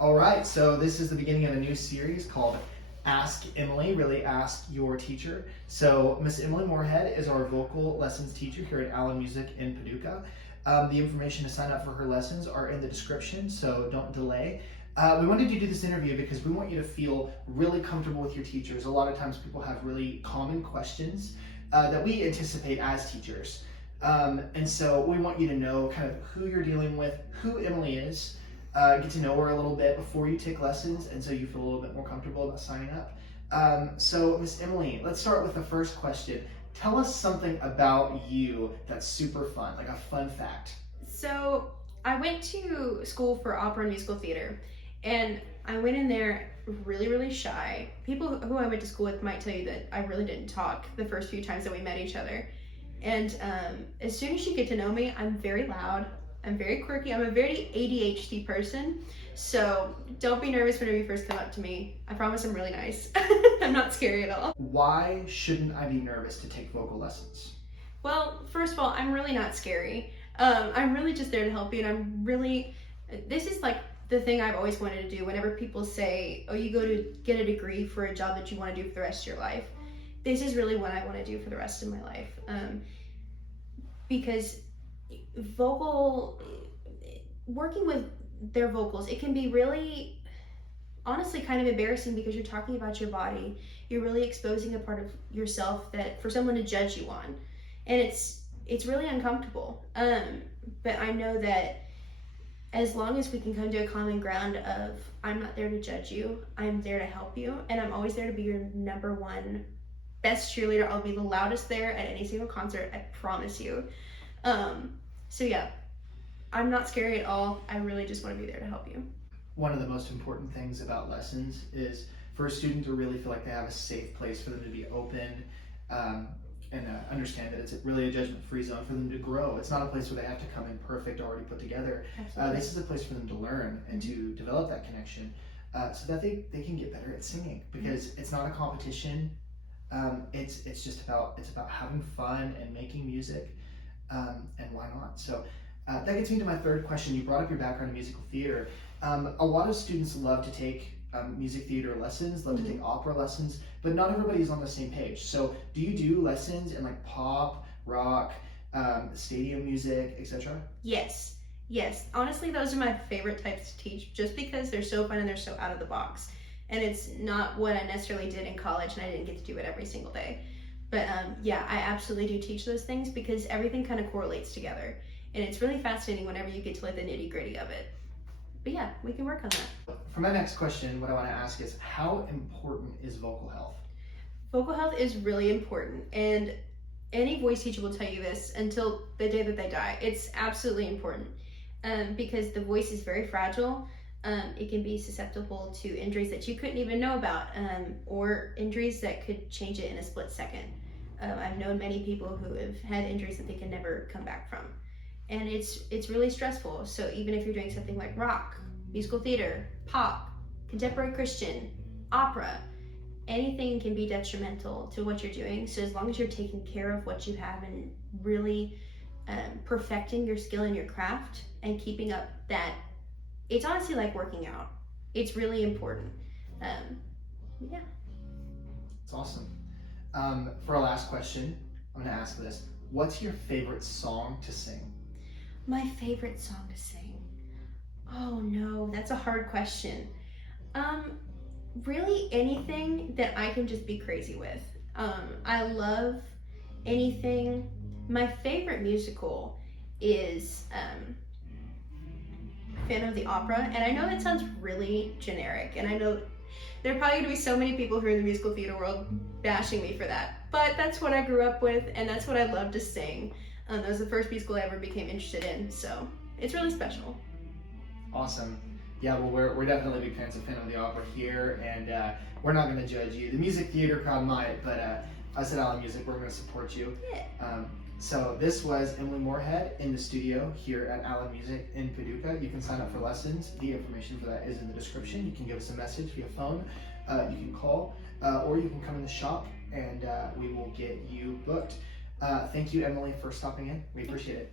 All right, so this is the beginning of a new series called Ask Emily, really ask your teacher. So Miss Emily Morehead is our vocal lessons teacher here at Allen Music in Paducah. The information to sign up for her lessons are in the description, so don't delay. We wanted to do this interview because we want you to feel really comfortable with your teachers. A lot of times people have really common questions that we anticipate as teachers. And so we want you to know kind of who you're dealing with, who Emily is, get to know her a little bit before you take lessons, and so you feel a little bit more comfortable about signing up. So Miss Emily, let's start with the first question. Tell us something about you that's super fun, like a fun fact. So I went to school for opera and musical theater, and I went in there really shy. People who I went to school with might tell you that I really didn't talk the first few times that we met each other. And as soon as you get to know me, I'm very loud. I'm very quirky. I'm a very ADHD person. So don't be nervous whenever you first come up to me. I promise I'm really nice. I'm not scary at all. Why shouldn't I be nervous to take vocal lessons? Well, first of all, I'm really not scary. I'm really just there to help you, and this is like the thing I've always wanted to do. Whenever people say, oh, you go to get a degree for a job that you want to do for the rest of your life, this is really what I want to do for the rest of my life. Because working with their vocals, it can be really, honestly, kind of embarrassing because you're talking about your body. You're really exposing a part of yourself that for someone to judge you on, and it's really uncomfortable. But I know that as long as we can come to a common ground of I'm not there to judge you, I'm there to help you, and I'm always there to be your number one best cheerleader. I'll be the loudest there at any single concert, I promise you. So yeah, I'm not scary at all. I really just want to be there to help you. One of the most important things about lessons is for a student to really feel like they have a safe place for them to be open, and understand that it's really a judgment-free zone for them to grow. It's not a place where they have to come in perfect, already put together. This is a place for them to learn and to develop that connection, so that they can get better at singing, because it's not a competition. It's just about having fun and making music, and why not? So that gets me to my third question. You brought up your background in musical theater. A lot of students love to take music theater lessons, love to take opera lessons, but not everybody's on the same page. So do you do lessons in like pop, rock, stadium music, etc.? Yes. Honestly, those are my favorite types to teach, just because they're so fun and they're so out of the box. And it's not what I necessarily did in college, and I didn't get to do it every single day. But yeah, I absolutely do teach those things because everything kind of correlates together. And it's really fascinating whenever you get to like the nitty gritty of it. But yeah, we can work on that. For my next question, what I want to ask is, how important is vocal health? Vocal health is really important, and any voice teacher will tell you this until the day that they die. It's absolutely important because the voice is very fragile. It can be susceptible to injuries that you couldn't even know about, or injuries that could change it in a split second. I've known many people who have had injuries that they can never come back from. And it's really stressful. So even if you're doing something like rock, musical theater, pop, contemporary Christian, opera, anything can be detrimental to what you're doing. So as long as you're taking care of what you have and really perfecting your skill and your craft and keeping up that, it's honestly like working out. It's really important. Yeah. It's awesome. For our last question, I'm going to ask this. What's your favorite song to sing? My favorite song to sing? Oh no, that's a hard question. Really anything that I can just be crazy with. I love anything. My favorite musical is Phantom of the Opera, and I know that sounds really generic, and I know there are probably going to be so many people who are in the musical theater world bashing me for that, but that's what I grew up with, and that's what I love to sing. That was the first musical I ever became interested in, so it's really special. Awesome. Yeah, well, we're definitely big fans of Phantom of the Opera here, and we're not going to judge you. The music theater crowd might, but us at Allen Music, we're going to support you. Yeah. So this was Emily Morehead in the studio here at Allen Music in Paducah. You can sign up for lessons. The information for that is in the description. You can give us a message via phone, you can call, or you can come in the shop, and we will get you booked. Thank you, Emily, for stopping in. We appreciate it.